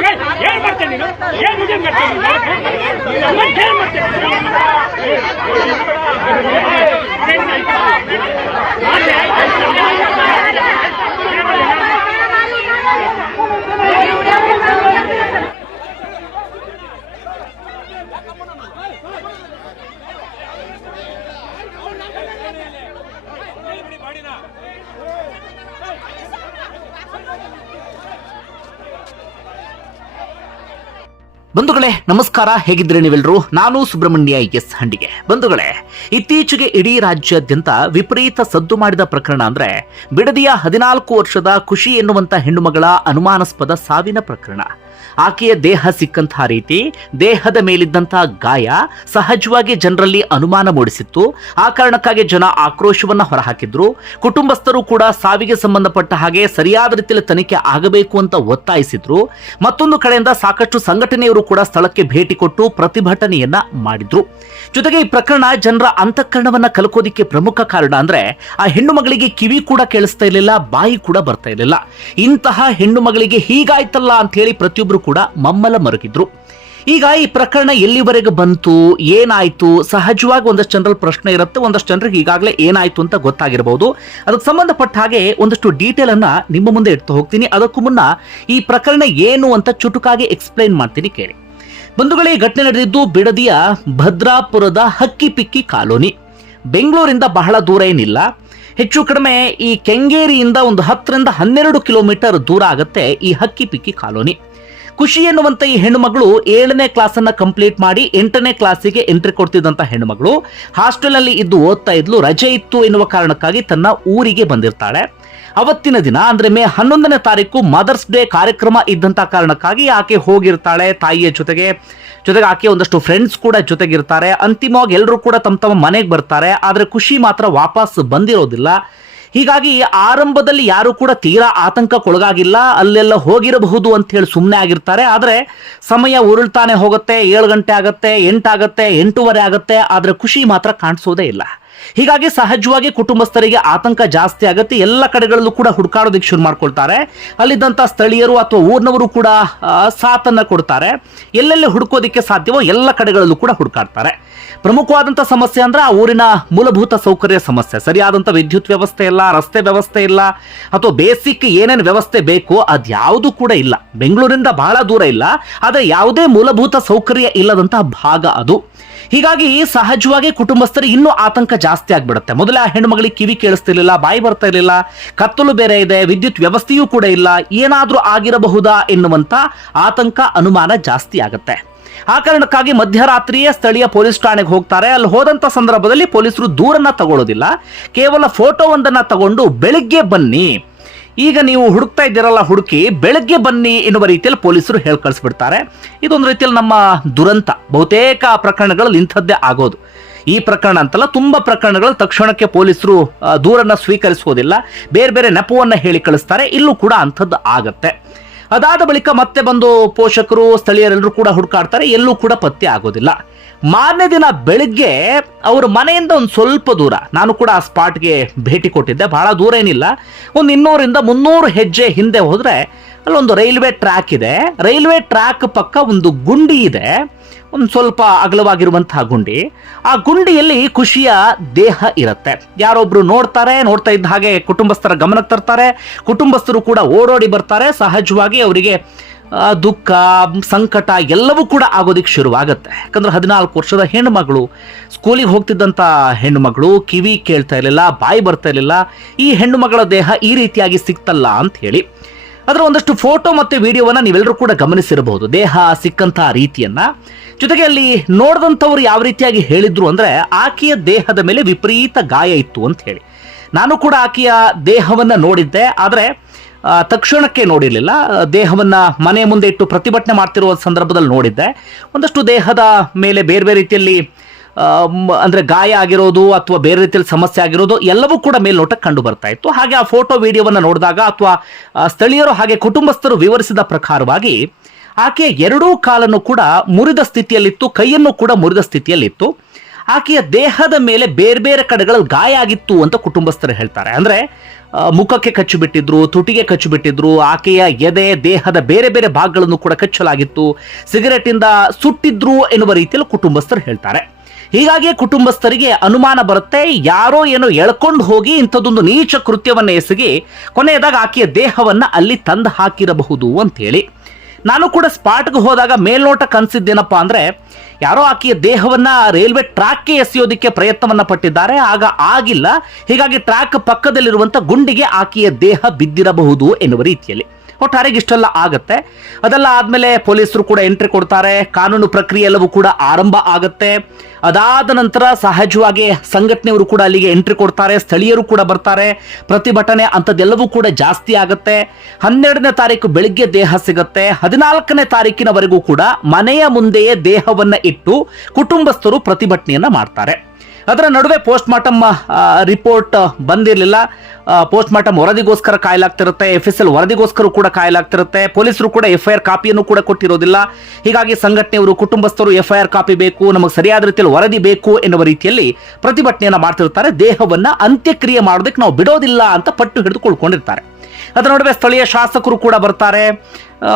ಏನ್- ಏನ್ ಮಾಡ್ತೀಯ ನೀನು ಏನ್ ಮುಗಿದ್ ಮಾಡ್ತೀಯ ನೀನು? ನೀವೆಲ್ಲ ಏನ್ ಮಾಡ್ತೀಯ? ಬಂಧುಗಳೇ, ನಮಸ್ಕಾರ. ಹೇಗಿದ್ರೆ ನೀವೆಲ್ಲರೂ? ನಾನು ಸುಬ್ರಹ್ಮಣ್ಯ ಎಸ್ ಹಂಡಿಗೆ. ಬಂಧುಗಳೇ, ಇತ್ತೀಚೆಗೆ ಇಡೀ ರಾಜ್ಯಾದ್ಯಂತ ವಿಪರೀತ ಸದ್ದು ಮಾಡಿದ ಪ್ರಕರಣ ಅಂದ್ರೆ ಬಿಡದಿಯ ಹದಿನಾಲ್ಕು ವರ್ಷದ ಖುಷಿ ಎನ್ನುವಂತ ಹೆಣ್ಣುಮಗಳ ಅನುಮಾನಾಸ್ಪದ ಸಾವಿನ ಪ್ರಕರಣ. ಆಕೆಯ ದೇಹ ಸಿಕ್ಕಂತಹ ರೀತಿ ದೇಹದ ಮೇಲಿದ್ದಂತಹ ಗಾಯ ಸಹಜವಾಗಿ ಜನರಲ್ಲಿ ಅನುಮಾನ ಮೂಡಿಸಿತ್ತು. ಆ ಕಾರಣಕ್ಕಾಗಿ ಜನ ಆಕ್ರೋಶವನ್ನ ಹೊರಹಾಕಿದ್ರು. ಕುಟುಂಬಸ್ಥರು ಕೂಡ ಸಾವಿಗೆ ಸಂಬಂಧಪಟ್ಟ ಹಾಗೆ ಸರಿಯಾದ ರೀತಿಯಲ್ಲಿ ತನಿಖೆ ಆಗಬೇಕು ಅಂತ ಒತ್ತಾಯಿಸಿದ್ರು. ಮತ್ತೊಂದು ಕಡೆಯಿಂದ ಸಾಕಷ್ಟು ಸಂಘಟನೆಯವರು ಕೂಡ ಸ್ಥಳಕ್ಕೆ ಭೇಟಿ ಕೊಟ್ಟು ಪ್ರತಿಭಟನೆಯನ್ನ ಮಾಡಿದ್ರು. ಜೊತೆಗೆ ಈ ಪ್ರಕರಣ ಜನರ ಅಂತಃಕರಣವನ್ನ ಕಲ್ಕೋದಿಕ್ಕೆ ಪ್ರಮುಖ ಕಾರಣ ಅಂದ್ರೆ ಆ ಹೆಣ್ಣು ಮಗಳಿಗೆ ಕಿವಿ ಕೂಡ ಕೇಳಿಸ್ತಾ ಇರಲಿಲ್ಲ, ಬಾಯಿ ಕೂಡ ಬರ್ತಾ ಇರಲಿಲ್ಲ. ಇಂತಹ ಹೆಣ್ಣು ಮಗಳಿಗೆ ಹೀಗಾಯ್ತಲ್ಲ ಅಂತ ಹೇಳಿ ಪ್ರತಿಯೊಬ್ರು ಕೂಡ ಮಮ್ಮಲ ಮರುಗಿದ್ರು. ಈಗ ಈ ಪ್ರಕರಣ ಎಲ್ಲಿವರೆಗೆ ಬಂತು, ಏನಾಯ್ತು, ಸಹಜವಾಗಿ ಒಂದಷ್ಟು ಜನರಲ್ಲಿ ಪ್ರಶ್ನೆ ಇರುತ್ತೆ, ಒಂದಷ್ಟು ಜನರಿಗೆ ಈಗಾಗಲೇ ಏನಾಯ್ತು ಅಂತ ಗೊತ್ತಾಗಿರಬಹುದು ಅದಕ್ಕೆ ಸಂಬಂಧಪಟ್ಟ ಹಾಗೆ ಒಂದಷ್ಟು ಡೀಟೇಲ್ ಅನ್ನ ನಿಮ್ಮ ಮುಂದೆ ಇಡ್ತಾ ಹೋಗ್ತೀನಿ. ಅದಕ್ಕೂ ಮುನ್ನ ಈ ಪ್ರಕರಣ ಏನು ಅಂತ ಚುಟುಕಾಗಿ ಎಕ್ಸ್ಪ್ಲೈನ್ ಮಾಡ್ತೀನಿ ಕೇಳಿ. ಬಂಧುಗಳೇ ಘಟನೆ ನಡೆದಿದ್ದು ಬಿಡದಿಯ ಭದ್ರಾಪುರದ ಹಕ್ಕಿಪಿಕ್ಕಿ ಕಾಲೋನಿ. ಬೆಂಗಳೂರಿಂದ ಬಹಳ ದೂರ ಏನಿಲ್ಲ. ಹೆಚ್ಚು ಕಡಿಮೆ ಈ ಕೆಂಗೇರಿಯಿಂದ ಒಂದು ಹತ್ತರಿಂದ ಹನ್ನೆರಡು ಕಿಲೋಮೀಟರ್ ದೂರ ಆಗುತ್ತೆ ಈ ಹಕ್ಕಿಪಿಕ್ಕಿ ಕಾಲೋನಿ. ಖುಷಿ ಎನ್ನುವಂತ ಈ ಹೆಣ್ಣುಮಗಳು ಏಳನೇ ಕ್ಲಾಸ್ ಅನ್ನ ಕಂಪ್ಲೀಟ್ ಮಾಡಿ ಎಂಟನೇ ಕ್ಲಾಸಿಗೆ ಎಂಟ್ರಿ ಕೊಡ್ತಿದ್ದಂತ ಹೆಣ್ಣುಮಗಳು. ಹಾಸ್ಟೆಲ್ ಅಲ್ಲಿ ಇದ್ದು ಓದ್ತಾ ಇದ್ಲು, ರಜೆ ಇತ್ತು ಎನ್ನುವ ಕಾರಣಕ್ಕಾಗಿ ತನ್ನ ಊರಿಗೆ ಬಂದಿರ್ತಾಳೆ. ಅವತ್ತಿನ ದಿನ, ಅಂದ್ರೆ ಮೇ ಹನ್ನೊಂದನೇ ತಾರೀಕು ಮದರ್ಸ್ ಡೇ ಕಾರ್ಯಕ್ರಮ ಇದ್ದಂತ ಕಾರಣಕ್ಕಾಗಿ ಆಕೆ ಹೋಗಿರ್ತಾಳೆ ತಾಯಿಯ ಜೊತೆಗೆ. ಜೊತೆಗೆ ಆಕೆ ಒಂದಷ್ಟು ಫ್ರೆಂಡ್ಸ್ ಕೂಡ ಜೊತೆಗಿರ್ತಾರೆ. ಅಂತಿಮವಾಗಿ ಎಲ್ಲರೂ ಕೂಡ ತಮ್ಮ ತಮ್ಮ ಮನೆಗೆ ಬರ್ತಾರೆ. ಆದ್ರೆ ಖುಷಿ ಮಾತ್ರ ವಾಪಸ್ ಬಂದಿರೋದಿಲ್ಲ. ಹೀಗಾಗಿ ಆರಂಭದಲ್ಲಿ ಯಾರು ಕೂಡ ತೀರಾ ಆತಂಕಕ್ಕೊಳಗಾಗಿಲ್ಲ, ಅಲ್ಲೆಲ್ಲ ಹೋಗಿರಬಹುದು ಅಂತ ಹೇಳಿ ಸುಮ್ಮನೆ ಆಗಿರ್ತಾರೆ. ಆದರೆ ಸಮಯ ಉರುಳ್ತಾನೆ ಹೋಗುತ್ತೆ, ಏಳು ಗಂಟೆ ಆಗತ್ತೆ, ಎಂಟಾಗತ್ತೆ, ಎಂಟೂವರೆ ಆಗುತ್ತೆ, ಆದರೆ ಖುಷಿ ಮಾತ್ರ ಕಾಣಿಸೋದೇ ಇಲ್ಲ. ಹೀಗಾಗಿ ಸಹಜವಾಗಿ ಕುಟುಂಬಸ್ಥರಿಗೆ ಆತಂಕ ಜಾಸ್ತಿ ಆಗುತ್ತೆ. ಎಲ್ಲ ಕಡೆಗಳಲ್ಲೂ ಕೂಡ ಹುಡುಕಾಡೋದಕ್ಕೆ ಶುರು ಮಾಡ್ಕೊಳ್ತಾರೆ. ಅಲ್ಲಿದ್ದಂಥ ಸ್ಥಳೀಯರು ಅಥವಾ ಊರಿನವರು ಕೂಡ ಸಾಥನ್ನು ಕೊಡ್ತಾರೆ. ಎಲ್ಲೆಲ್ಲಿ ಹುಡುಕೋದಿಕ್ಕೆ ಸಾಧ್ಯವೋ ಎಲ್ಲ ಕಡೆಗಳಲ್ಲೂ ಕೂಡ ಹುಡುಕಾಡ್ತಾರೆ. ಪ್ರಮುಖವಾದಂಥ ಸಮಸ್ಯೆ ಅಂದ್ರೆ ಆ ಊರಿನ ಮೂಲಭೂತ ಸೌಕರ್ಯ ಸಮಸ್ಯೆ. ಸರಿಯಾದಂಥ ವಿದ್ಯುತ್ ವ್ಯವಸ್ಥೆ ಇಲ್ಲ, ರಸ್ತೆ ವ್ಯವಸ್ಥೆ ಇಲ್ಲ, ಅಥವಾ ಬೇಸಿಕ್ ಏನೇನು ವ್ಯವಸ್ಥೆ ಬೇಕೋ ಅದ್ಯಾವುದು ಕೂಡ ಇಲ್ಲ. ಬೆಂಗಳೂರಿಂದ ಬಹಳ ದೂರ ಇಲ್ಲ, ಆದರೆ ಯಾವುದೇ ಮೂಲಭೂತ ಸೌಕರ್ಯ ಇಲ್ಲದಂತಹ ಭಾಗ ಅದು. ಹೀಗಾಗಿ ಸಹಜವಾಗಿ ಕುಟುಂಬಸ್ಥರಿಗೆ ಇನ್ನೂ ಆತಂಕ ಜಾಸ್ತಿ ಆಗ್ಬಿಡುತ್ತೆ. ಮೊದಲೇ ಆ ಹೆಣ್ಮಗಳಿಗೆ ಕಿವಿ ಕೇಳಿಸ್ತಿರ್ಲಿಲ್ಲ, ಬಾಯಿ ಬರ್ತಾ ಇರಲಿಲ್ಲ, ಕತ್ತಲು ಬೇರೆ ಇದೆ, ವಿದ್ಯುತ್ ವ್ಯವಸ್ಥೆಯೂ ಕೂಡ ಇಲ್ಲ, ಏನಾದರೂ ಆಗಿರಬಹುದಾ ಎನ್ನುವಂಥ ಆತಂಕ, ಅನುಮಾನ ಜಾಸ್ತಿ ಆಗುತ್ತೆ. ಆ ಕಾರಣಕ್ಕಾಗಿ ಮಧ್ಯರಾತ್ರಿಯೇ ಸ್ಥಳೀಯ ಪೊಲೀಸ್ ಠಾಣೆಗೆ ಹೋಗ್ತಾರೆ. ಅಲ್ಲಿ ಹೋದಂತ ಸಂದರ್ಭದಲ್ಲಿ ಪೊಲೀಸರು ದೂರನ್ನ ತಗೊಳ್ಳೋದಿಲ್ಲ. ಕೇವಲ ಫೋಟೋ ಒಂದನ್ನ ತಗೊಂಡು ಬೆಳಿಗ್ಗೆ ಬನ್ನಿ. ಈಗ ನೀವು ಹುಡುಕ್ತಾ ಇದ್ದೀರಲ್ಲ ಹುಡುಕಿ, ಬೆಳಗ್ಗೆ ಬನ್ನಿ ಎನ್ನುವ ರೀತಿಯಲ್ಲಿ ಪೊಲೀಸರು ಹೇಳಿ ಕಳಿಸ್ಬಿಡ್ತಾರೆ. ಇದೊಂದು ರೀತಿಯಲ್ಲಿ ನಮ್ಮ ದುರಂತ. ಬಹುತೇಕ ಪ್ರಕರಣಗಳಲ್ಲಿ ಇಂಥದ್ದೇ ಆಗೋದು. ಈ ಪ್ರಕರಣ ಅಂತಲ್ಲ, ತುಂಬಾ ಪ್ರಕರಣಗಳು ತಕ್ಷಣಕ್ಕೆ ಪೊಲೀಸರು ದೂರನ್ನು ಸ್ವೀಕರಿಸುವುದಿಲ್ಲ ಬೇರೆ ಬೇರೆ ನೆಪವನ್ನು ಹೇಳಿ ಕಳಿಸ್ತಾರೆ. ಇಲ್ಲೂ ಕೂಡ ಅಂಥದ್ದು ಆಗತ್ತೆ. ಅದಾದ ಬಳಿಕ ಮತ್ತೆ ಬಂದು ಪೋಷಕರು, ಸ್ಥಳೀಯರೆಲ್ಲರೂ ಕೂಡ ಹುಡುಕಾಡ್ತಾರೆ. ಎಲ್ಲೂ ಕೂಡ ಪತ್ತೆ ಆಗೋದಿಲ್ಲ. ಮಾರನೇ ದಿನ ಬೆಳಿಗ್ಗೆ ಅವ್ರ ಮನೆಯಿಂದ ಒಂದು ಸ್ವಲ್ಪ ದೂರ, ನಾನು ಕೂಡ ಆ ಸ್ಪಾಟ್ಗೆ ಭೇಟಿ ಕೊಟ್ಟಿದ್ದೆ. ಬಹಳ ದೂರ ಏನಿಲ್ಲ. ಒಂದು ಇನ್ನೂರಿಂದ ಮುನ್ನೂರು ಹೆಜ್ಜೆ ಹಿಂದೆ ಹೋದರೆ ಅಲ್ಲೊಂದು ರೈಲ್ವೆ ಟ್ರ್ಯಾಕ್ ಇದೆ. ರೈಲ್ವೆ ಟ್ರ್ಯಾಕ್ ಪಕ್ಕ ಒಂದು ಗುಂಡಿ ಇದೆ. ಒಂದು ಸ್ವಲ್ಪ ಅಗಲವಾಗಿರುವಂತಹ ಗುಂಡಿ. ಆ ಗುಂಡಿಯಲ್ಲಿ ಖುಷಿಯ ದೇಹ ಇರುತ್ತೆ. ಯಾರೊಬ್ರು ನೋಡ್ತಾರೆ, ನೋಡ್ತಾ ಇದ್ದ ಹಾಗೆ ಕುಟುಂಬಸ್ಥರ ಗಮನಕ್ಕೆ ತರ್ತಾರೆ, ಕುಟುಂಬಸ್ಥರು ಕೂಡ ಓಡೋಡಿ ಬರ್ತಾರೆ. ಸಹಜವಾಗಿ ಅವರಿಗೆ ದುಃಖ, ಸಂಕಟ ಎಲ್ಲವೂ ಕೂಡ ಆಗೋದಿಕ್ಕೆ ಶುರುವಾಗುತ್ತೆ. ಯಾಕಂದ್ರೆ ಹದಿನಾಲ್ಕು ವರ್ಷದ ಹೆಣ್ಣುಮಗಳು, ಸ್ಕೂಲಿಗೆ ಹೋಗ್ತಿದ್ದಂಥ ಹೆಣ್ಣುಮಗಳು, ಕಿವಿ ಕೇಳ್ತಾ ಇರಲಿಲ್ಲ, ಬಾಯಿ ಬರ್ತಾ ಇರಲಿಲ್ಲ, ಈ ಹೆಣ್ಣುಮಗಳ ದೇಹ ಈ ರೀತಿಯಾಗಿ ಸಿಕ್ತಲ್ಲ ಅಂತ ಹೇಳಿ. ಅದರ ಒಂದಷ್ಟು ಫೋಟೋ ಮತ್ತು ವಿಡಿಯೋವನ್ನು ನೀವೆಲ್ಲರೂ ಕೂಡ ಗಮನಿಸಿರಬಹುದು. ದೇಹ ಸಿಕ್ಕಂತಹ ರೀತಿಯನ್ನ. ಜೊತೆಗೆ ಅಲ್ಲಿ ನೋಡಿದಂಥವ್ರು ಯಾವ ರೀತಿಯಾಗಿ ಹೇಳಿದ್ರು ಅಂದ್ರೆ ಆಕೆಯ ದೇಹದ ಮೇಲೆ ವಿಪರೀತ ಗಾಯ ಇತ್ತು ಅಂತ ಹೇಳಿ. ನಾನು ಕೂಡ ಆಕೆಯ ದೇಹವನ್ನು ನೋಡಿದ್ದೆ, ಆದರೆ ತಕ್ಷಣಕ್ಕೆ ನೋಡಿರಲಿಲ್ಲ. ದೇಹವನ್ನು ಮನೆ ಮುಂದೆ ಇಟ್ಟು ಪ್ರತಿಭಟನೆ ಮಾಡ್ತಿರುವ ಸಂದರ್ಭದಲ್ಲಿ ನೋಡಿದ್ದೆ. ಒಂದಷ್ಟು ದೇಹದ ಮೇಲೆ ಬೇರೆ ಬೇರೆ ರೀತಿಯಲ್ಲಿ ಅಂದರೆ ಗಾಯ ಆಗಿರೋದು ಅಥವಾ ಬೇರೆ ರೀತಿಯಲ್ಲಿ ಸಮಸ್ಯೆ ಆಗಿರೋದು ಎಲ್ಲವೂ ಕೂಡ ಮೇಲ್ನೋಟಕ್ಕೆ ಕಂಡು ಬರ್ತಾ ಇತ್ತು. ಹಾಗೆ ಆ ಫೋಟೋ, ವಿಡಿಯೋವನ್ನು ನೋಡಿದಾಗ ಅಥವಾ ಸ್ಥಳೀಯರು ಹಾಗೆ ಕುಟುಂಬಸ್ಥರು ವಿವರಿಸಿದ ಪ್ರಕಾರವಾಗಿ ಆಕೆ ಎರಡೂ ಕಾಲನ್ನು ಕೂಡ ಮುರಿದ ಸ್ಥಿತಿಯಲ್ಲಿತ್ತು, ಕೈಯನ್ನು ಕೂಡ ಮುರಿದ ಸ್ಥಿತಿಯಲ್ಲಿತ್ತು. ಆಕೆಯ ದೇಹದ ಮೇಲೆ ಬೇರೆ ಬೇರೆ ಕಡೆಗಳಲ್ಲಿ ಗಾಯ ಆಗಿತ್ತು ಅಂತ ಕುಟುಂಬಸ್ಥರು ಹೇಳ್ತಾರೆ. ಅಂದ್ರೆ ಮುಖಕ್ಕೆ ಕಚ್ಚು ಬಿಟ್ಟಿದ್ರು, ತುಟಿಗೆ ಕಚ್ಚು ಬಿಟ್ಟಿದ್ರು, ಆಕೆಯ ಎದೆ, ದೇಹದ ಬೇರೆ ಬೇರೆ ಭಾಗಗಳನ್ನು ಕೂಡ ಕಚ್ಚಲಾಗಿತ್ತು ಸಿಗರೆಟ್ ಇಂದ ಸುಟ್ಟಿದ್ರು ಎನ್ನುವ ರೀತಿಯಲ್ಲಿ ಕುಟುಂಬಸ್ಥರು ಹೇಳ್ತಾರೆ. ಹೀಗಾಗಿ ಕುಟುಂಬಸ್ಥರಿಗೆ ಅನುಮಾನ ಬರುತ್ತೆ, ಯಾರೋ ಏನೋ ಎಳ್ಕೊಂಡು ಹೋಗಿ ಇಂಥದ್ದೊಂದು ನೀಚ ಕೃತ್ಯವನ್ನು ಎಸಗಿ, ಕೊನೆಯದಾಗ ಆಕೆಯ ದೇಹವನ್ನ ಅಲ್ಲಿ ತಂದು ಹಾಕಿರಬಹುದು ಅಂತೇಳಿ ನಾನು ಕೂಡ ಸ್ಪಾಟ್ಗೆ ಹೋದಾಗ ಮೇಲ್ನೋಟಕ್ಕೆ ಅನಿಸಿದ್ದೇನಪ್ಪ ಅಂದ್ರೆ, ಯಾರೋ ಆಕೆಯ ದೇಹವನ್ನ ರೈಲ್ವೆ ಟ್ರ್ಯಾಕ್ಗೆ ಎಸೆಯೋದಕ್ಕೆ ಪ್ರಯತ್ನವನ್ನ ಪಟ್ಟಿದ್ದಾರೆ, ಆಗ ಆಗಿಲ್ಲ. ಹೀಗಾಗಿ ಟ್ರ್ಯಾಕ್ ಪಕ್ಕದಲ್ಲಿರುವಂತ ಗುಂಡಿಗೆ ಆಕೆಯ ದೇಹ ಬಿದ್ದಿರಬಹುದು ಎನ್ನುವ ರೀತಿಯಲ್ಲಿ. ಒಟ್ಟಾರೆಗೆ ಇಷ್ಟೆಲ್ಲ ಆಗುತ್ತೆ. ಅದೆಲ್ಲ ಆದ್ಮೇಲೆ ಪೊಲೀಸರು ಕೂಡ ಎಂಟ್ರಿ ಕೊಡ್ತಾರೆ. ಕಾನೂನು ಪ್ರಕ್ರಿಯೆ ಎಲ್ಲವೂ ಕೂಡ ಆರಂಭ ಆಗುತ್ತೆ. ಅದಾದ ನಂತರ ಸಹಜವಾಗಿ ಸಂಘಟನೆಯವರು ಕೂಡ ಅಲ್ಲಿಗೆ ಎಂಟ್ರಿ ಕೊಡ್ತಾರೆ. ಸ್ಥಳೀಯರು ಕೂಡ ಬರ್ತಾರೆ. ಪ್ರತಿಭಟನೆ ಅಂಥದ್ದೆಲ್ಲವೂ ಕೂಡ ಜಾಸ್ತಿ ಆಗುತ್ತೆ. ಹನ್ನೆರಡನೇ ತಾರೀಕು ಬೆಳಿಗ್ಗೆ ದೇಹ ಸಿಗುತ್ತೆ. ಹದಿನಾಲ್ಕನೇ ತಾರೀಕಿನವರೆಗೂ ಕೂಡ ಮನೆಯ ಮುಂದೆಯೇ ದೇಹವನ್ನ ಇಟ್ಟು ಕುಟುಂಬಸ್ಥರು ಪ್ರತಿಭಟನೆಯನ್ನ ಮಾಡ್ತಾರೆ. ಅದರ ನಡುವೆ ಪೋಸ್ಟ್ ಮಾರ್ಟಮ್ ರಿಪೋರ್ಟ್ ಬಂದಿರಲಿಲ್ಲ. ಪೋಸ್ಟ್ ಮಾರ್ಟಮ್ ವರದಿಗೋಸ್ಕರ ಕಾಯಲಾಗ್ತಿರುತ್ತೆ. ಎಫ್ ಎಸ್ ಎಲ್ ವರದಿಗೋಸ್ಕರ ಕೂಡ ಕಾಯಲಾಗ್ತಿರುತ್ತೆ. ಪೊಲೀಸರು ಕೂಡ ಎಫ್ ಐ ಆರ್ ಕಾಪಿಯನ್ನು ಕೂಡ ಕೊಟ್ಟಿರೋದಿಲ್ಲ. ಹೀಗಾಗಿ ಸಂಘಟನೆಯವರು, ಕುಟುಂಬಸ್ಥರು ಎಫ್ ಐ ಆರ್ ಕಾಪಿ ಬೇಕು, ನಮಗೆ ಸರಿಯಾದ ರೀತಿಯಲ್ಲಿ ವರದಿ ಬೇಕು ಎನ್ನುವ ರೀತಿಯಲ್ಲಿ ಪ್ರತಿಭಟನೆಯನ್ನು ಮಾಡ್ತಿರ್ತಾರೆ. ದೇಹವನ್ನು ಅಂತ್ಯಕ್ರಿಯೆ ಮಾಡೋದಕ್ಕೆ ನಾವು ಬಿಡೋದಿಲ್ಲ ಅಂತ ಪಟ್ಟು ಹಿಡಿದು ಕುಳ್ಕೊಂಡಿರ್ತಾರೆ ಅದರ ನಡುವೆ ಸ್ಥಳೀಯ ಶಾಸಕರು ಕೂಡ ಬರ್ತಾರೆ.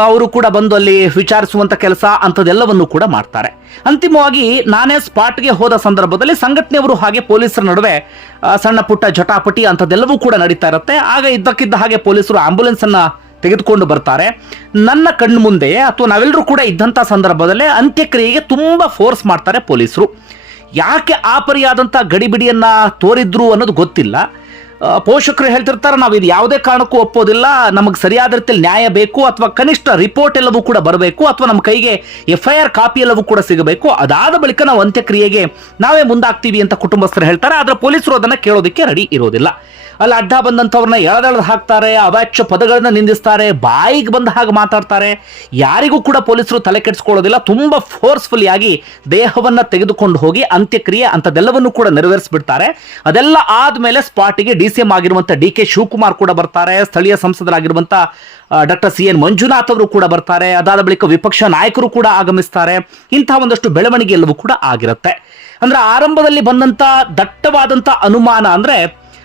ಅವರು ಕೂಡ ಬಂದು ಅಲ್ಲಿ ವಿಚಾರಿಸುವಂತ ಕೆಲಸ ಅಂಥದ್ದೆಲ್ಲವನ್ನು ಕೂಡ ಮಾಡ್ತಾರೆ. ಅಂತಿಮವಾಗಿ ನಾನೇ ಸ್ಪಾಟ್ಗೆ ಹೋದ ಸಂದರ್ಭದಲ್ಲಿ ಸಂಘಟನೆಯವರು ಹಾಗೆ ಪೊಲೀಸರ ನಡುವೆ ಸಣ್ಣ ಪುಟ್ಟ ಜಟಾಪಟಿ ಅಂಥದ್ದೆಲ್ಲವೂ ಕೂಡ ನಡೀತಾ ಇರುತ್ತೆ. ಆಗ ಇದ್ದಕ್ಕಿದ್ದ ಹಾಗೆ ಪೊಲೀಸರು ಆಂಬುಲೆನ್ಸ್ ಅನ್ನ ತೆಗೆದುಕೊಂಡು ಬರ್ತಾರೆ. ನನ್ನ ಕಣ್ಣು ಮುಂದೆ ಅಥವಾ ನಾವೆಲ್ಲರೂ ಕೂಡ ಇದ್ದಂಥ ಸಂದರ್ಭದಲ್ಲೇ ಅಂತ್ಯಕ್ರಿಯೆಗೆ ತುಂಬಾ ಫೋರ್ಸ್ ಮಾಡ್ತಾರೆ ಪೊಲೀಸರು. ಯಾಕೆ ಆ ಪರಿಯಾದಂಥ ಗಡಿಬಿಡಿಯನ್ನ ತೋರಿದ್ರು ಅನ್ನೋದು ಗೊತ್ತಿಲ್ಲ. ಪೋಷಕರು ಹೇಳ್ತಿರ್ತಾರೆ, ನಾವು ಇದು ಯಾವುದೇ ಕಾರಣಕ್ಕೂ ಒಪ್ಪೋದಿಲ್ಲ, ನಮಗೆ ಸರಿಯಾದ ರೀತಿಯಲ್ಲಿ ನ್ಯಾಯ ಬೇಕು ಅಥವಾ ಕನಿಷ್ಠ ರಿಪೋರ್ಟ್ ಎಲ್ಲವೂ ಕೂಡ ಬರಬೇಕು ಅಥವಾ ನಮ್ಮ ಕೈಗೆ ಎಫ್ ಐ ಆರ್ ಕಾಪಿ ಎಲ್ಲವೂ ಕೂಡ ಸಿಗಬೇಕು. ಅದಾದ ಬಳಿಕ ನಾವು ಅಂತ್ಯಕ್ರಿಯೆಗೆ ನಾವೇ ಮುಂದಾಗ್ತೀವಿ ಅಂತ ಕುಟುಂಬಸ್ಥರು ಹೇಳ್ತಾರೆ, ಆದರೆ ಪೊಲೀಸರು ಅದನ್ನು ಕೇಳೋದಕ್ಕೆ ರೆಡಿ ಇರೋದಿಲ್ಲ. ಅಲ್ಲಿ ಅಡ್ಡ ಬಂದಂಥವ್ರನ್ನ ಎಳೆದೆಳೆದು ಹಾಕ್ತಾರೆ, ಅವಾಚ್ಯ ಪದಗಳನ್ನ ನಿಂದಿಸ್ತಾರೆ, ಬಾಯಿಗೆ ಬಂದ ಹಾಗೆ ಮಾತಾಡ್ತಾರೆ. ಯಾರಿಗೂ ಕೂಡ ಪೊಲೀಸರು ತಲೆ ಕೆಡಿಸ್ಕೊಳ್ಳೋದಿಲ್ಲ. ತುಂಬ ಫೋರ್ಸ್ಫುಲ್ ಆಗಿ ದೇಹವನ್ನ ತೆಗೆದುಕೊಂಡು ಹೋಗಿ ಅಂತ್ಯಕ್ರಿಯೆ ಅಂಥದ್ದೆಲ್ಲವನ್ನು ಕೂಡ ನೆರವೇರಿಸ್ಬಿಡ್ತಾರೆ. ಅದೆಲ್ಲ ಆದಮೇಲೆ ಸ್ಪಾಟಿಗೆ ಡಿ ಸಿ ಎಂ ಆಗಿರುವಂಥ ಡಿ ಕೆ ಶಿವಕುಮಾರ್ ಕೂಡ ಬರ್ತಾರೆ. ಸ್ಥಳೀಯ ಸಂಸದರಾಗಿರುವಂಥ ಡಾಕ್ಟರ್ ಸಿ ಎನ್ ಮಂಜುನಾಥ್ ಅವರು ಕೂಡ ಬರ್ತಾರೆ. ಅದಾದ ಬಳಿಕ ವಿಪಕ್ಷ ನಾಯಕರು ಕೂಡ ಆಗಮಿಸ್ತಾರೆ. ಇಂತಹ ಒಂದಷ್ಟು ಬೆಳವಣಿಗೆ ಎಲ್ಲವೂ ಕೂಡ ಆಗಿರುತ್ತೆ. ಅಂದ್ರೆ ಆರಂಭದಲ್ಲಿ ಬಂದಂತ ದಟ್ಟವಾದಂತ ಅನುಮಾನ ಅಂದ್ರೆ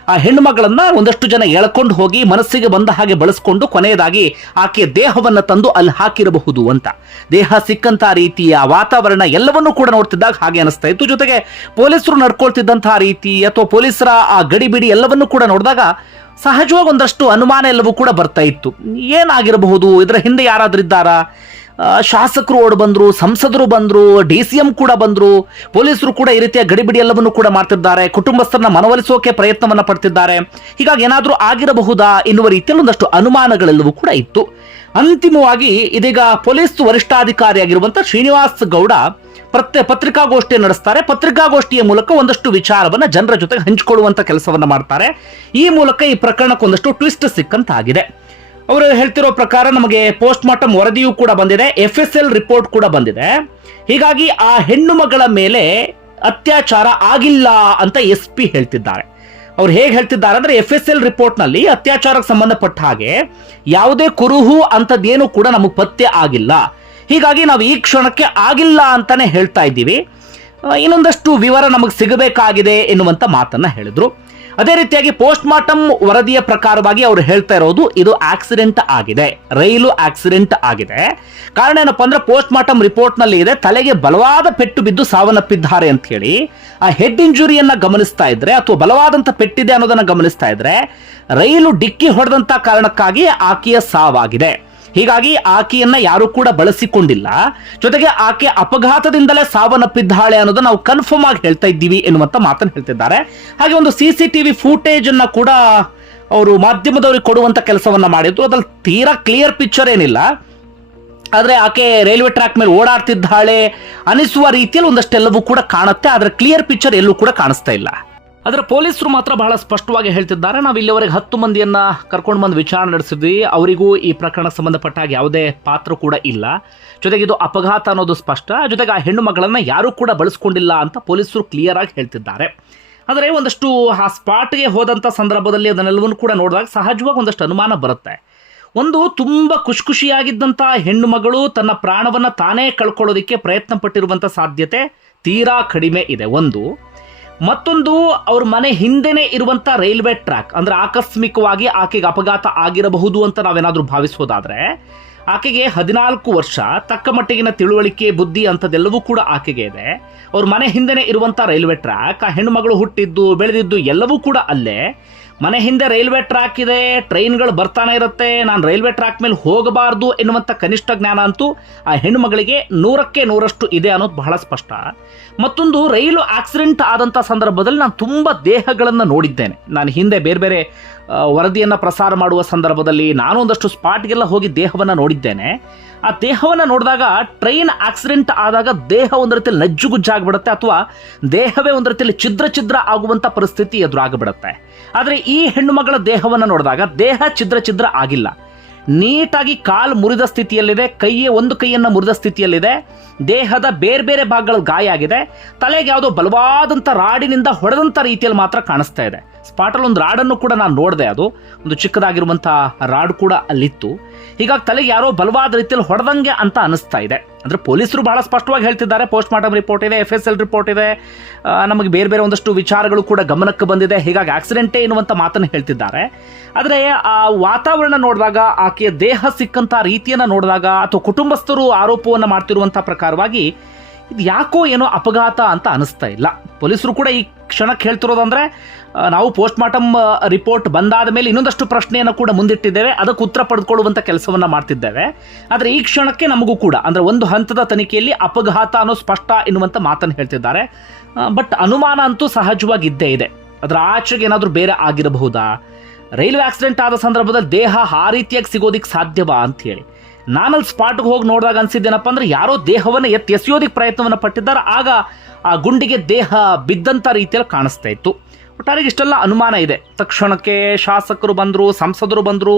ಆ ಹೆಣ್ಣುಮಗಳನ್ನ ಒಂದಷ್ಟು ಜನ ಎಳ್ಕೊಂಡು ಹೋಗಿ ಮನಸ್ಸಿಗೆ ಬಂದ ಹಾಗೆ ಬಳಸ್ಕೊಂಡು ಕೊನೆಯದಾಗಿ ಆಕೆಯ ದೇಹವನ್ನ ತಂದು ಅಲ್ಲಿ ಹಾಕಿರಬಹುದು ಅಂತ. ದೇಹ ಸಿಕ್ಕಂತ ರೀತಿಯ ವಾತಾವರಣ ಎಲ್ಲವನ್ನೂ ಕೂಡ ನೋಡ್ತಿದ್ದಾಗ ಹಾಗೆ ಅನಿಸ್ತಾ ಇತ್ತು. ಜೊತೆಗೆ ಪೊಲೀಸರು ನಡ್ಕೊಳ್ತಿದ್ದಂತಹ ರೀತಿ ಅಥವಾ ಪೊಲೀಸರ ಆ ಗಡಿಬಿಡಿ ಎಲ್ಲವನ್ನೂ ಕೂಡ ನೋಡಿದಾಗ ಸಹಜವಾಗಿ ಒಂದಷ್ಟು ಅನುಮಾನ ಎಲ್ಲವೂ ಕೂಡ ಬರ್ತಾ ಇತ್ತು. ಏನಾಗಿರಬಹುದು? ಇದರ ಹಿಂದೆ ಯಾರಾದ್ರೂ ಇದ್ದಾರಾ? ಶಾಸಕರು ಓಡ್ ಬಂದರು, ಸಂಸದರು ಬಂದರು, ಡಿ ಸಿ ಎಂ ಕೂಡ ಬಂದರು, ಪೊಲೀಸರು ಕೂಡ ಈ ರೀತಿಯ ಗಡಿಬಿಡಿ ಎಲ್ಲವನ್ನು ಕೂಡ ಮಾಡ್ತಿದ್ದಾರೆ, ಕುಟುಂಬಸ್ಥರನ್ನ ಮನವೊಲಿಸೋಕೆ ಪ್ರಯತ್ನವನ್ನು ಪಡ್ತಿದ್ದಾರೆ. ಹೀಗಾಗಿ ಏನಾದರೂ ಆಗಿರಬಹುದಾ ಎನ್ನುವ ರೀತಿಯಲ್ಲಿ ಒಂದಷ್ಟು ಅನುಮಾನಗಳೆಲ್ಲವೂ ಕೂಡ ಇತ್ತು. ಅಂತಿಮವಾಗಿ ಇದೀಗ ಪೊಲೀಸ್ ವರಿಷ್ಠಾಧಿಕಾರಿಯಾಗಿರುವಂತ ಶ್ರೀನಿವಾಸ್ ಗೌಡ ಪ್ರತ್ಯ ಪತ್ರಿಕಾಗೋಷ್ಠಿ ನಡೆಸ್ತಾರೆ. ಪತ್ರಿಕಾಗೋಷ್ಠಿಯ ಮೂಲಕ ಒಂದಷ್ಟು ವಿಚಾರವನ್ನ ಜನರ ಜೊತೆಗೆ ಹಂಚಿಕೊಳ್ಳುವಂತ ಕೆಲಸವನ್ನ ಮಾಡ್ತಾರೆ. ಈ ಮೂಲಕ ಈ ಪ್ರಕರಣಕ್ಕೆ ಒಂದಷ್ಟು ಟ್ವಿಸ್ಟ್ ಸಿಕ್ಕಂತಾಗಿದೆ. ಅವರು ಹೇಳ್ತಿರೋ ಪ್ರಕಾರ ನಮಗೆ ಪೋಸ್ಟ್ ಮಾರ್ಟಮ್ ವರದಿಯೂ ಕೂಡ ಬಂದಿದೆ ಎಫ್ ಎಸ್ ಎಲ್ ರಿಪೋರ್ಟ್ ಕೂಡ ಬಂದಿದೆ. ಹೀಗಾಗಿ ಆ ಹೆಣ್ಣು ಮಗಳ ಮೇಲೆ ಅತ್ಯಾಚಾರ ಆಗಿಲ್ಲ ಅಂತ ಎಸ್ ಪಿ ಹೇಳ್ತಿದ್ದಾರೆ. ಅವ್ರು ಹೇಗೆ ಹೇಳ್ತಿದ್ದಾರೆ ಅಂದ್ರೆ ಎಫ್ ಎಸ್ ಎಲ್ ರಿಪೋರ್ಟ್ನಲ್ಲಿ ಅತ್ಯಾಚಾರಕ್ಕೆ ಸಂಬಂಧಪಟ್ಟ ಹಾಗೆ ಯಾವುದೇ ಕುರುಹು ಅಂತದೇನು ಕೂಡ ನಮಗೆ ಪತ್ತೆ ಆಗಿಲ್ಲ. ಹೀಗಾಗಿ ನಾವು ಈ ಕ್ಷಣಕ್ಕೆ ಆಗಿಲ್ಲ ಅಂತಾನೆ ಹೇಳ್ತಾ ಇದ್ದೀವಿ. ಇನ್ನೊಂದಷ್ಟು ವಿವರ ನಮಗೆ ಸಿಗಬೇಕಾಗಿದೆ ಎನ್ನುವಂತ ಮಾತನ್ನ ಹೇಳಿದ್ರು. ಅದೇ ರೀತಿಯಾಗಿ ಪೋಸ್ಟ್ ಮಾರ್ಟಮ್ ವರದಿಯ ಪ್ರಕಾರವಾಗಿ ಅವರು ಹೇಳ್ತಾ ಇರೋದು, ಇದು ಆಕ್ಸಿಡೆಂಟ್ ಆಗಿದೆ, ರೈಲು ಆಕ್ಸಿಡೆಂಟ್ ಆಗಿದೆ. ಕಾರಣ ಏನಪ್ಪ ಅಂದ್ರೆ ಪೋಸ್ಟ್ ಮಾರ್ಟಮ್ ರಿಪೋರ್ಟ್ನಲ್ಲಿ ಇದೆ, ತಲೆಗೆ ಬಲವಾದ ಪೆಟ್ಟು ಬಿದ್ದು ಸಾವನ್ನಪ್ಪಿದ್ದಾರೆ ಅಂತ ಹೇಳಿ, ಆ ಹೆಡ್ ಇಂಜುರಿಯನ್ನ ಗಮನಿಸ್ತಾ ಇದ್ರೆ, ಅಥವಾ ಬಲವಾದಂತ ಪೆಟ್ಟಿದೆ ಅನ್ನೋದನ್ನ ಗಮನಿಸ್ತಾ ಇದ್ರೆ, ರೈಲು ಡಿಕ್ಕಿ ಹೊಡೆದಂತ ಕಾರಣಕ್ಕಾಗಿ ಆಕೆಯ ಸಾವಾಗಿದೆ. ಹೀಗಾಗಿ ಆಕೆಯನ್ನ ಯಾರು ಕೂಡ ಬಳಸಿಕೊಂಡಿಲ್ಲ. ಜೊತೆಗೆ ಆಕೆ ಅಪಘಾತದಿಂದಲೇ ಸಾವನ್ನಪ್ಪಿದ್ದಾಳೆ ಅನ್ನೋದು ನಾವು ಕನ್ಫರ್ಮ್ ಆಗಿ ಹೇಳ್ತಾ ಇದ್ದೀವಿ ಎನ್ನುವಂತ ಮಾತನ್ನು ಹೇಳ್ತಿದ್ದಾರೆ. ಹಾಗೆ ಒಂದು ಸಿ ಸಿ ಟಿವಿ ಫೂಟೇಜ್ ಅನ್ನ ಕೂಡ ಅವರು ಮಾಧ್ಯಮದವರಿಗೆ ಕೊಡುವಂತ ಕೆಲಸವನ್ನ ಮಾಡಿದ್ರು. ಅದ್ರಲ್ಲಿ ತೀರಾ ಕ್ಲಿಯರ್ ಪಿಕ್ಚರ್ ಏನಿಲ್ಲ. ಆದ್ರೆ ಆಕೆ ರೈಲ್ವೆ ಟ್ರ್ಯಾಕ್ ಮೇಲೆ ಓಡಾಡ್ತಿದ್ದಾಳೆ ಅನಿಸುವ ರೀತಿಯಲ್ಲಿ ಒಂದಷ್ಟೆಲ್ಲವೂ ಕೂಡ ಕಾಣುತ್ತೆ. ಆದ್ರೆ ಕ್ಲಿಯರ್ ಪಿಕ್ಚರ್ ಎಲ್ಲೂ ಕೂಡ ಕಾಣಿಸ್ತಾ ಇಲ್ಲ. ಅದರ ಪೊಲೀಸರು ಮಾತ್ರ ಬಹಳ ಸ್ಪಷ್ಟವಾಗಿ ಹೇಳ್ತಿದ್ದಾರೆ. ನಾವು ಇಲ್ಲಿವರೆಗೆ ಹತ್ತು ಮಂದಿಯನ್ನ ಕರ್ಕೊಂಡು ಬಂದು ವಿಚಾರಣೆ ನಡೆಸಿದ್ವಿ. ಅವರಿಗೂ ಈ ಪ್ರಕರಣ ಸಂಬಂಧಪಟ್ಟ ಯಾವುದೇ ಪಾತ್ರ ಕೂಡ ಇಲ್ಲ. ಜೊತೆಗೆ ಇದು ಅಪಘಾತ ಅನ್ನೋದು ಸ್ಪಷ್ಟ. ಜೊತೆಗೆ ಆ ಹೆಣ್ಣು ಮಗಳನ್ನ ಯಾರೂ ಕೂಡ ಬಳಸ್ಕೊಂಡಿಲ್ಲ ಅಂತ ಪೊಲೀಸರು ಕ್ಲಿಯರ್ ಆಗಿ ಹೇಳ್ತಿದ್ದಾರೆ. ಆದರೆ ಒಂದಷ್ಟು ಆ ಸ್ಪಾಟ್ಗೆ ಹೋದಂಥ ಸಂದರ್ಭದಲ್ಲಿ ಅದನ್ನೆಲ್ಲವನ್ನು ಕೂಡ ನೋಡಿದಾಗ ಸಹಜವಾಗಿ ಒಂದಷ್ಟು ಅನುಮಾನ ಬರುತ್ತೆ. ಒಂದು ತುಂಬ ಖುಷಿ ಖುಷಿಯಾಗಿದ್ದಂಥ ಹೆಣ್ಣು ಮಗಳು ತನ್ನ ಪ್ರಾಣವನ್ನ ತಾನೇ ಕಳ್ಕೊಳ್ಳೋದಕ್ಕೆ ಪ್ರಯತ್ನ ಪಟ್ಟಿರುವಂಥ ಸಾಧ್ಯತೆ ತೀರಾ ಕಡಿಮೆ ಇದೆ. ಒಂದು ಮತ್ತೊಂದು, ಅವ್ರ ಮನೆ ಹಿಂದೆನೇ ಇರುವಂತ ರೈಲ್ವೆ ಟ್ರ್ಯಾಕ್, ಅಂದ್ರೆ ಆಕಸ್ಮಿಕವಾಗಿ ಆಕೆಗೆ ಅಪಘಾತ ಆಗಿರಬಹುದು ಅಂತ ನಾವೇನಾದ್ರೂ ಭಾವಿಸೋದಾದ್ರೆ, ಆಕೆಗೆ ಹದಿನಾಲ್ಕು ವರ್ಷ, ತಕ್ಕ ಮಟ್ಟಿಗಿನ ತಿಳುವಳಿಕೆ, ಬುದ್ಧಿ ಅಂತದೆಲ್ಲವೂ ಕೂಡ ಆಕೆಗೆ ಇದೆ. ಅವ್ರ ಮನೆ ಹಿಂದೆನೇ ಇರುವಂತ ರೈಲ್ವೆ ಟ್ರ್ಯಾಕ್, ಆ ಹೆಣ್ಣುಮಗಳು ಹುಟ್ಟಿದ್ದು, ಬೆಳೆದಿದ್ದು ಎಲ್ಲವೂ ಕೂಡ ಅಲ್ಲೇ. ಮನೆ ಹಿಂದೆ ರೈಲ್ವೆ ಟ್ರ್ಯಾಕ್ ಇದೆ, ಟ್ರೈನ್ಗಳು ಬರ್ತಾನೆ ಇರುತ್ತೆ, ನಾನು ರೈಲ್ವೆ ಟ್ರ್ಯಾಕ್ ಮೇಲೆ ಹೋಗಬಾರ್ದು ಎನ್ನುವಂಥ ಕನಿಷ್ಠ ಜ್ಞಾನ ಅಂತೂ ಆ ಹೆಣ್ಣುಮಗಳಿಗೆ ನೂರಕ್ಕೆ ನೂರಷ್ಟು ಇದೆ ಅನ್ನೋದು ಬಹಳ ಸ್ಪಷ್ಟ. ಮತ್ತೊಂದು ರೈಲು ಆಕ್ಸಿಡೆಂಟ್ ಆದಂಥ ಸಂದರ್ಭದಲ್ಲಿ ನಾನು ತುಂಬ ದೇಹಗಳನ್ನು ನೋಡಿದ್ದೇನೆ. ನಾನು ಹಿಂದೆ ಬೇರೆ ಬೇರೆ ವರದಿಯನ್ನು ಪ್ರಸಾರ ಮಾಡುವ ಸಂದರ್ಭದಲ್ಲಿ ನಾನು ಒಂದಷ್ಟು ಸ್ಪಾಟ್ಗೆಲ್ಲ ಹೋಗಿ ದೇಹವನ್ನು ನೋಡಿದ್ದೇನೆ. ಆ ದೇಹವನ್ನು ನೋಡಿದಾಗ ಟ್ರೈನ್ ಆಕ್ಸಿಡೆಂಟ್ ಆದಾಗ ದೇಹ ಒಂದು ರೀತಿಯಲ್ಲಿ ನಜ್ಜುಗುಜ್ಜಾಗ್ಬಿಡುತ್ತೆ ಅಥವಾ ದೇಹವೇ ಒಂದು ರೀತಿಯಲ್ಲಿ ಛಿದ್ರ ಛಿದ್ರ ಆಗುವಂಥ ಪರಿಸ್ಥಿತಿ ಎದುರಾಗ್ಬಿಡುತ್ತೆ. ಆದರೆ ಈ ಹೆಣ್ಣು ಮಗಳ ದೇಹವನ್ನು ನೋಡಿದಾಗ ದೇಹ ಛಿದ್ರ ಛಿದ್ರ ಆಗಿಲ್ಲ. ನೀಟಾಗಿ ಕಾಲು ಮುರಿದ ಸ್ಥಿತಿಯಲ್ಲಿದೆ, ಕೈಯೇ ಒಂದು ಕೈಯನ್ನು ಮುರಿದ ಸ್ಥಿತಿಯಲ್ಲಿದೆ, ದೇಹದ ಬೇರೆ ಬೇರೆ ಭಾಗಗಳು ಗಾಯ ಆಗಿದೆ, ತಲೆಗೆ ಯಾವುದೋ ಬಲವಾದಂಥ ರಾಡಿನಿಂದ ಹೊಡೆದಂಥ ರೀತಿಯಲ್ಲಿ ಮಾತ್ರ ಕಾಣಿಸ್ತಾ ಇದೆ. ಸ್ಪಾಟಲ್ಲಿ ಒಂದು ರಾಡನ್ನು ಕೂಡ ನಾನು ನೋಡಿದೆ, ಅದು ಒಂದು ಚಿಕ್ಕದಾಗಿರುವಂಥ ರಾಡ್ ಕೂಡ ಅಲ್ಲಿತ್ತು. ಹೀಗಾಗಿ ತಲೆಗೆ ಯಾರೋ ಬಲವಾದ ರೀತಿಯಲ್ಲಿ ಹೊಡೆದಂಗೆ ಅಂತ ಅನಿಸ್ತಾ ಇದೆ. ಅಂದರೆ ಪೊಲೀಸರು ಬಹಳ ಸ್ಪಷ್ಟವಾಗಿ ಹೇಳ್ತಿದ್ದಾರೆ ಪೋಸ್ಟ್ ಮಾರ್ಟಮ್ ರಿಪೋರ್ಟ್ ಇದೆ ಎಫ್ ಎಸ್ ಎಲ್ ರಿಪೋರ್ಟ್ ಇದೆ. ನಮಗೆ ಬೇರೆ ಬೇರೆ ಒಂದಷ್ಟು ವಿಚಾರಗಳು ಕೂಡ ಗಮನಕ್ಕೆ ಬಂದಿದೆ. ಹೀಗಾಗಿ ಆಕ್ಸಿಡೆಂಟೇ ಎನ್ನುವಂಥ ಮಾತನ್ನು ಹೇಳ್ತಿದ್ದಾರೆ. ಆದರೆ ಆ ವಾತಾವರಣ ನೋಡಿದಾಗ, ಆಕೆಯ ದೇಹ ಸಿಕ್ಕಂಥ ರೀತಿಯನ್ನು ನೋಡಿದಾಗ, ಅಥವಾ ಕುಟುಂಬಸ್ಥರು ಆರೋಪವನ್ನು ಮಾಡ್ತಿರುವಂಥ ಪ್ರಕಾರವಾಗಿ ಇದು ಯಾಕೋ ಏನೋ ಅಪಘಾತ ಅಂತ ಅನಿಸ್ತಾ ಇಲ್ಲ. ಪೊಲೀಸರು ಕೂಡ ಈ ಕ್ಷಣಕ್ಕೆ ಹೇಳ್ತಿರೋದಂದ್ರೆ ನಾವು ಪೋಸ್ಟ್ ಮಾರ್ಟಮ್ ರಿಪೋರ್ಟ್ ಬಂದಾದ ಮೇಲೆ ಇನ್ನೊಂದಷ್ಟು ಪ್ರಶ್ನೆಯನ್ನು ಕೂಡ ಮುಂದಿಟ್ಟಿದ್ದೇವೆ. ಅದಕ್ಕೆ ಉತ್ತರ ಪಡೆದುಕೊಳ್ಳುವಂಥ ಕೆಲಸವನ್ನು ಮಾಡ್ತಿದ್ದೇವೆ. ಆದರೆ ಈ ಕ್ಷಣಕ್ಕೆ ನಮಗೂ ಕೂಡ, ಅಂದರೆ ಒಂದು ಹಂತದ ತನಿಖೆಯಲ್ಲಿ ಅಪಘಾತ ಅನ್ನೋ ಸ್ಪಷ್ಟ ಎನ್ನುವಂಥ ಮಾತನ್ನು ಹೇಳ್ತಿದ್ದಾರೆ. ಬಟ್ ಅನುಮಾನ ಅಂತೂ ಸಹಜವಾಗಿ ಇದ್ದೇ ಇದೆ. ಅದರ ಆಚೆಗೆ ಏನಾದರೂ ಬೇರೆ ಆಗಿರಬಹುದಾ? ರೈಲ್ವೆ ಆಕ್ಸಿಡೆಂಟ್ ಆದ ಸಂದರ್ಭದಲ್ಲಿ ದೇಹ ಆ ರೀತಿಯಾಗಿ ಸಿಗೋದಿಕ್ಕೆ ಸಾಧ್ಯವಾ ಅಂತ ಹೇಳಿ. ನಾನಲ್ಲಿ ಸ್ಪಾಟ್ಗೆ ಹೋಗಿ ನೋಡಿದಾಗ ಅನಿಸಿದ್ದೇನಪ್ಪ ಅಂದ್ರೆ ಯಾರೋ ದೇಹವನ್ನು ಎತ್ತಿ ಎಸೆಯೋದಿಕ್ಕೆ ಪ್ರಯತ್ನವನ್ನು ಪಟ್ಟಿದ್ದಾರೆ. ಆಗ ಆ ಗುಂಡಿಗೆ ದೇಹ ಬಿದ್ದಂಥ ರೀತಿಯಲ್ಲಿ ಕಾಣಿಸ್ತಾ ಇತ್ತು. ಒಟ್ಟಾರೆಗೆ ಇಷ್ಟೆಲ್ಲ ಅನುಮಾನ ಇದೆ. ತಕ್ಷಣಕ್ಕೆ ಶಾಸಕರು ಬಂದರು, ಸಂಸದರು ಬಂದರು,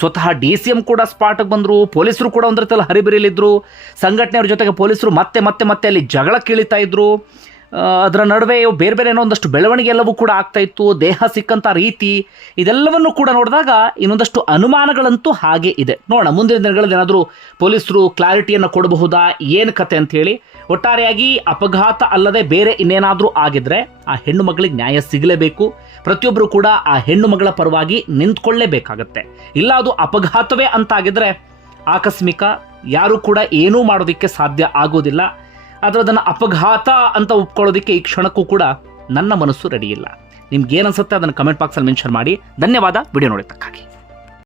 ಸ್ವತಃ ಡಿ ಸಿ ಎಂ ಕೂಡ ಸ್ಪಾಟ್ಗೆ ಬಂದರು, ಪೊಲೀಸರು ಕೂಡ ಒಂದು ರೀತಿಯಲ್ಲಿ ಹರಿಬಿರಿಲಿದ್ರು ಸಂಘಟನೆಯವ್ರ ಜೊತೆಗೆ ಪೊಲೀಸರು ಮತ್ತೆ ಮತ್ತೆ ಮತ್ತೆ ಅಲ್ಲಿ ಜಗಳ ಕೀಳಿತಾ ಇದ್ದರು ಅದರ ನಡುವೆ ಬೇರೆ ಬೇರೆ ಏನೋ ಒಂದಷ್ಟು ಬೆಳವಣಿಗೆ ಎಲ್ಲವೂ ಕೂಡ ಆಗ್ತಾ ಇತ್ತು. ದೇಹ ಸಿಕ್ಕಂಥ ರೀತಿ ಇದೆಲ್ಲವನ್ನು ಕೂಡ ನೋಡಿದಾಗ ಇನ್ನೊಂದಷ್ಟು ಅನುಮಾನಗಳಂತೂ ಹಾಗೆ ಇದೆ. ನೋಡೋಣ, ಮುಂದಿನ ದಿನಗಳಲ್ಲಿ ಏನಾದರೂ ಪೊಲೀಸರು ಕ್ಲಾರಿಟಿಯನ್ನು ಕೊಡಬಹುದಾ? ಏನು ಕತೆ ಅಂತ ಹೇಳಿ ಒಟ್ಟಾರೆಯಾಗಿ ಅಪಘಾತ ಅಲ್ಲದೆ ಬೇರೆ ಇನ್ನೇನಾದರೂ ಆಗಿದ್ರೆ ಆ ಹೆಣ್ಣು ಮಗಳಿಗೆ ನ್ಯಾಯ ಸಿಗಲೇಬೇಕು. ಪ್ರತಿಯೊಬ್ಬರು ಕೂಡ ಆ ಹೆಣ್ಣು ಮಗಳ ಪರವಾಗಿ ನಿಂತ್ಕೊಳ್ಳೇಬೇಕಾಗತ್ತೆ. ಇಲ್ಲ ಅದು ಅಪಘಾತವೇ ಅಂತಾಗಿದ್ರೆ ಆಕಸ್ಮಿಕ ಯಾರು ಕೂಡ ಏನೂ ಮಾಡೋದಕ್ಕೆ ಸಾಧ್ಯ ಆಗೋದಿಲ್ಲ. ಆದರೆ ಅದನ್ನು ಅಪಘಾತ ಅಂತ ಒಪ್ಕೊಳ್ಳೋದಕ್ಕೆ ಈ ಕ್ಷಣಕ್ಕೂ ಕೂಡ ನನ್ನ ಮನಸ್ಸು ರೆಡಿ ಇಲ್ಲ ನಿಮ್ಗೆ ಏನನ್ಸುತ್ತೆ ಅದನ್ನು ಕಮೆಂಟ್ ಬಾಕ್ಸಲ್ಲಿ ಮೆನ್ಷನ್ ಮಾಡಿ. ಧನ್ಯವಾದ. ವಿಡಿಯೋ ನೋಡಿದ್ದಕ್ಕಾಗಿ.